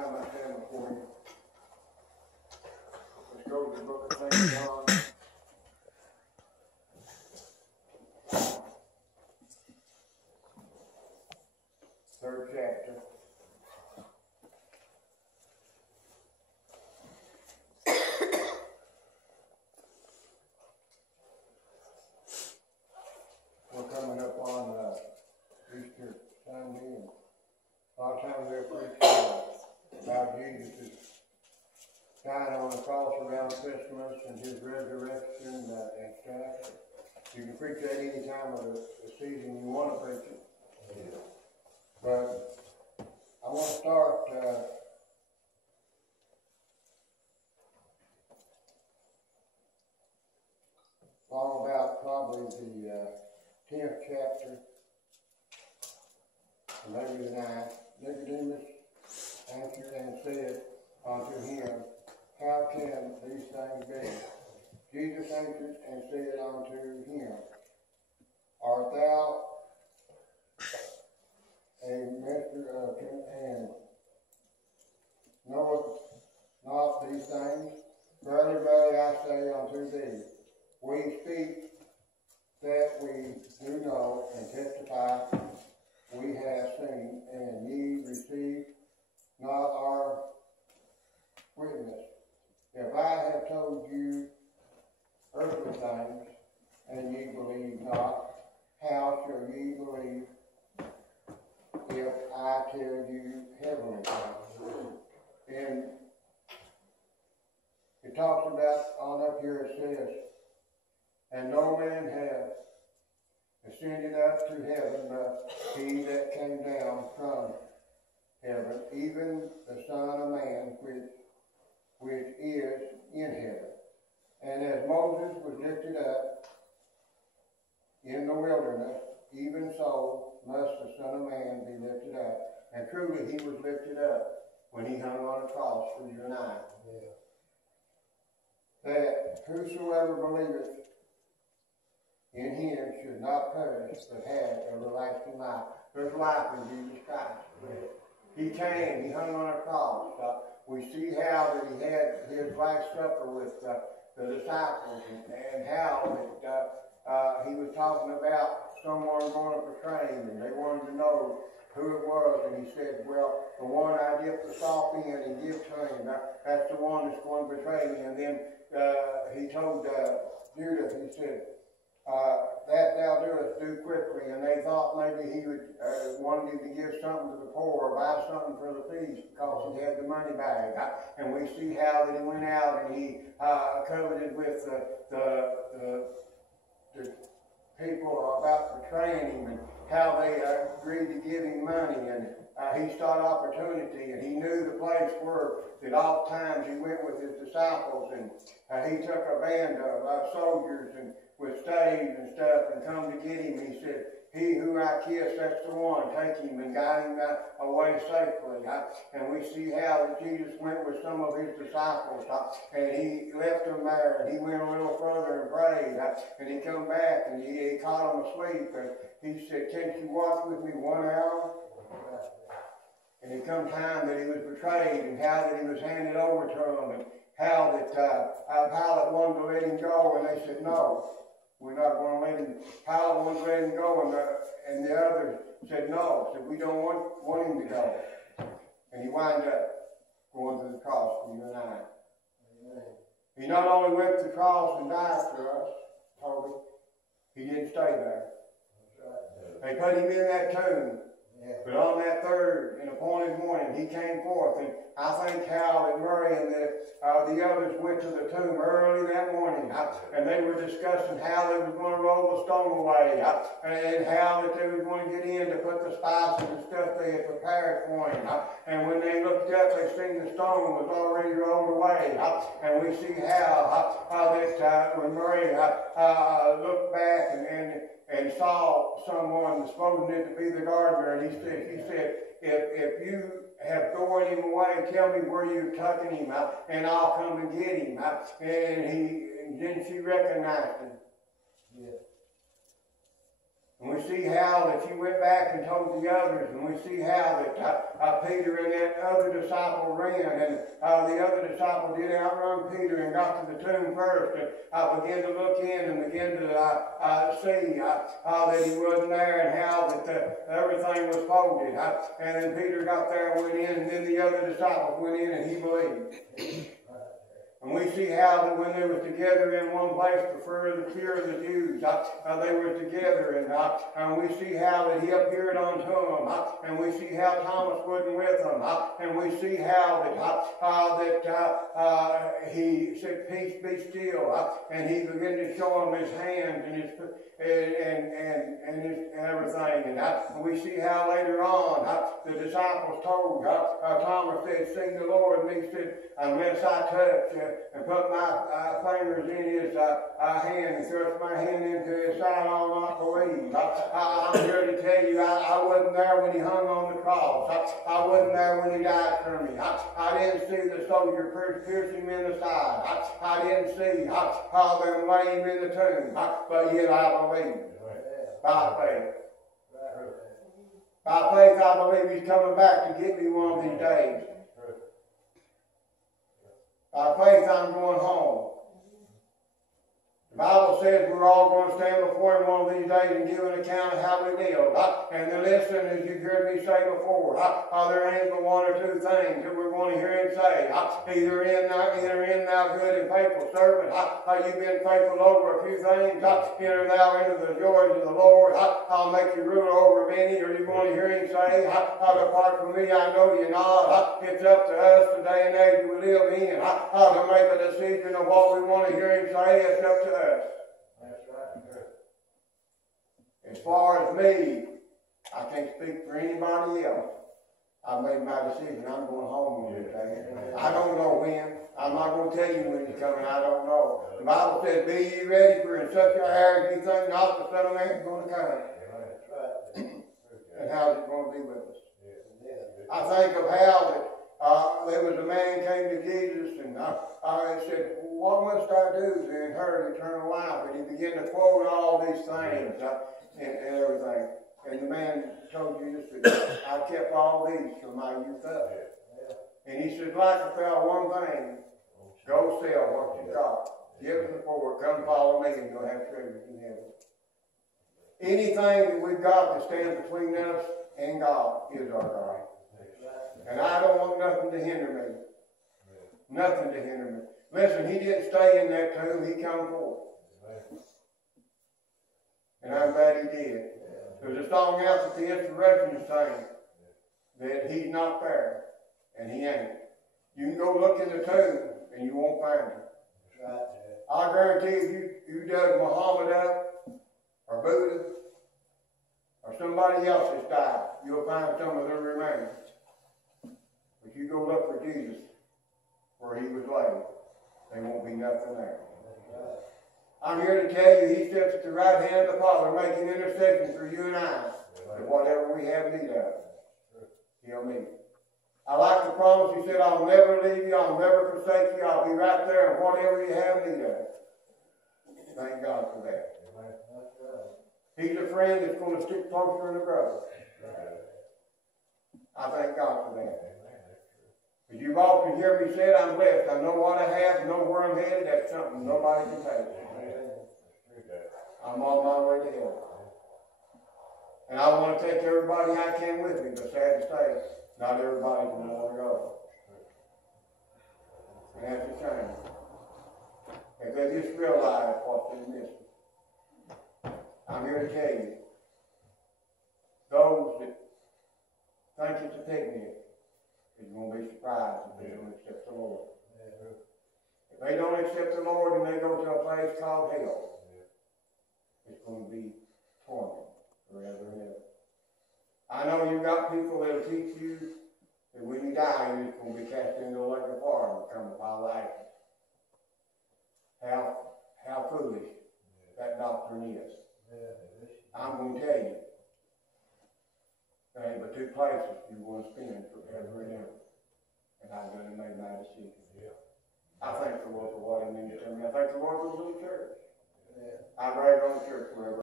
time I stand before you. Let's go to the book of St. John. Third chapter. We're coming up on Easter Sunday, and a lot of times they're preaching about Jesus' dying on the cross around Christmas and his resurrection and stuff. You can preach that any time of the season you want to preach it. Yeah. But I want to start all about probably the 10th chapter, or maybe the 9th. Nicodemus answered and said unto him, How can these things be? Jesus answered and said unto him, Art thou a master of and knowest not these things? Verily, verily, I say unto thee, we speak that we do know and testify we have seen, and ye receive not our witness. If I have told you earthly things, and ye believe not, how shall ye believe if I tell you heavenly things? And it talks about, on up here it says, and no man hath ascended up to heaven, but he that came down from heaven, even the Son of Man, which is in heaven. And as Moses was lifted up in the wilderness, even so must the Son of Man be lifted up. And truly he was lifted up when he hung on a cross for you and I. Yeah. That whosoever believeth in him should not perish, but have everlasting life. There's life in Jesus Christ. Yeah. He came, he hung on a cross. We see how that he had his last supper with the disciples, and how that he was talking about someone going to betray him, and they wanted to know who it was, and he said, well, the one I dip the salt in and give to him, that's the one that's going to betray me. And then he told Judas, he said, that thou doest, do quickly. And they thought maybe he would wanted him to give something to the poor or buy something for the feast because he had the money bag. And we see how that he went out and he coveted with the people about betraying him, and how they agreed to give him money, and he sought opportunity, and he knew the place where that oft times he went with his disciples, and he took a band of soldiers and with staves and stuff and come to get him. He said, he who I kiss, that's the one. Take him and guide him away safely. And we see how that Jesus went with some of his disciples, and he left them there, and he went a little further and prayed, and he come back, and he caught them asleep, and he said, can't you watch with me 1 hour? And it come time that he was betrayed, and how that he was handed over to them, and how that Pilate wanted to let him go, and they said, no, we're not going to let him. Pilate wanted to let him go, and the others said, no, said, we don't want him to go. And he wound up going to the cross for you and I. Amen. He not only went to the cross and died for us, Toby, he didn't stay there. They put him in that tomb. Yeah. But on that third and appointed morning, he came forth. And I think how that Murray and the others went to the tomb early that morning. And they were discussing how they were going to roll the stone away. And how that they were going to get in to put the spices and stuff they had prepared for him. And when they looked up, they seen the stone was already rolled away. And we see how that when Murray looked back and saw someone supposing it to be the gardener, and he said, if you have thrown him away, tell me where you're tucking him, and I'll come and get him. And then she recognized him. Yeah. And we see how that you went back and told the others, and we see how that Peter and that other disciple ran, and the other disciple did outrun Peter and got to the tomb first, and began to look in and began to see that he wasn't there, and how that everything was folded. And then Peter got there and went in, and then the other disciple went in and he believed. And we see how that when they were together in one place for the fear of the Jews, they were together, and we see how that he appeared unto them, and we see how Thomas wasn't with them, and we see how that he said, "Peace, be still," and he began to show them his hands and his and everything, and we see how later on the disciples told Thomas, they had seen the Lord, and he said, "Unless I touch and put my fingers in his hand and thrust my hand into his side, I'll not believe." I'm here to tell you, I wasn't there when he hung on the cross. I wasn't there when he died for me. I didn't see the soldier pierce him in the side. I didn't see how them lay him in the tomb. But yet I believe by faith. By faith, I believe he's coming back to get me one of these days. By faith, I'm going home. The Bible says we're all going to stand before him one of these days and give an account of how we lived. And then listen, as you've heard me say before, there ain't but one or two things that we're going to hear him say. Either in thou good and faithful servant, you've been faithful over a few things, enter thou into the joys of the Lord, I'll make you ruler over many. Or you're going to hear him say, depart from me, I know you not. It's up to us the day and age we live in to make a decision of what we want to hear him say. It's up to us. That's right. As far as me, I can't speak for anybody else. I made my decision. I'm going home on this day. I don't know when. I'm not going to tell you when he's coming. I don't know. The Bible says, "Be ye ready, for in such an hour as you think not, the Son of Man is going to come." And how's it going to be with us? I think of how that there was a man came to Jesus and said, "What must I do to inherit eternal life?" And he began to quote all these things and everything. And the man told Jesus that, "I kept all these from my youth up." And he said, "Like thou one thing, go sell what you got, give it to the poor, come follow me, and you'll have treasure in heaven." Anything that we've got to stand between us and God is our God. And I don't want nothing to hinder me. Nothing to hinder me. Listen, he didn't stay in that tomb. He come forth. And I'm glad he did. There's a song out that the inspirations sing that he's not there. And he ain't. You can go look in the tomb and you won't find him. I guarantee you dug Muhammad up or Buddha or somebody else that's died, you'll find some of their remains. But you go look for Jesus where he was laid, there won't be nothing there. I'm here to tell you, he sits at the right hand of the Father making intercession for you and I, that whatever we have need of, he'll meet. I like the promise. He said, "I'll never leave you, I'll never forsake you, I'll be right there in whatever you have need of." Thank God for that. He's a friend that's going to stick closer than a brother. I thank God for that. Because you've often heard me say, "I'm blessed. I know what I have, know where I'm headed." That's something nobody can take. I'm on my way to heaven. And I want to take everybody I can with me, but sad to say, not everybody can want to go. And that's a shame. If they just realize what they're missing. I'm here to tell you, those that think it's a picnic is going to be surprised if they don't accept the Lord. If they don't accept the Lord and they go to a place called hell, it's going to be torment forever and ever. I know you've got people that will teach you that when you die, you're just going to be cast into a lake of fire and become a pile of ashes. How foolish that doctrine is. I'm going to tell you, there ain't but two places you're going to spend forever and ever. And I'm going to make my decision. I thank the Lord for what he means to me. I thank the Lord for the little church. I brag on the church wherever